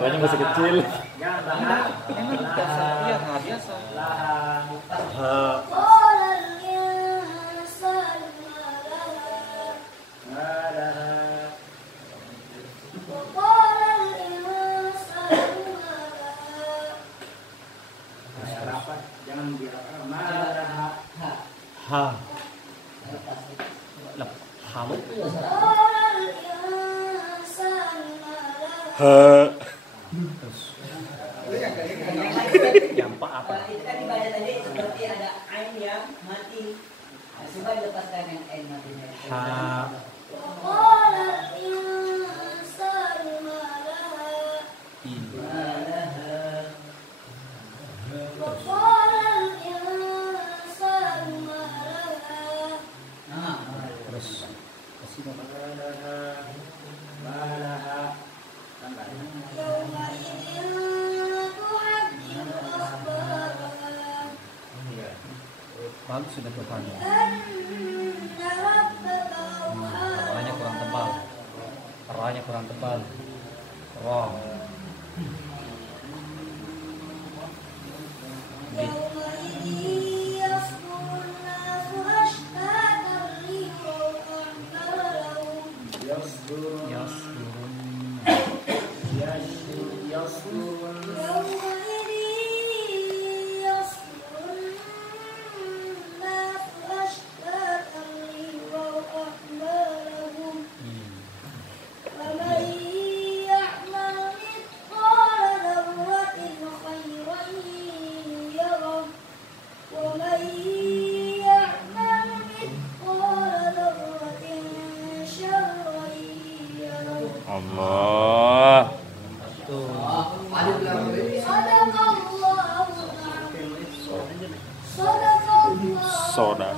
suaranya masih kecil. Emang biasa, iya nggak biasa. Jangan biarkan Ha. Lah, hamu. Ha. Jampak apa? Itu kan dibaca tadi seperti ada ain yang mati. Coba lepaskan yang ain matinya. Ha. Terus kasih bagus sudah Tuhannya. Warnanya kurang tebal. Warnanya kurang tebal. Wow. Allah. Soda.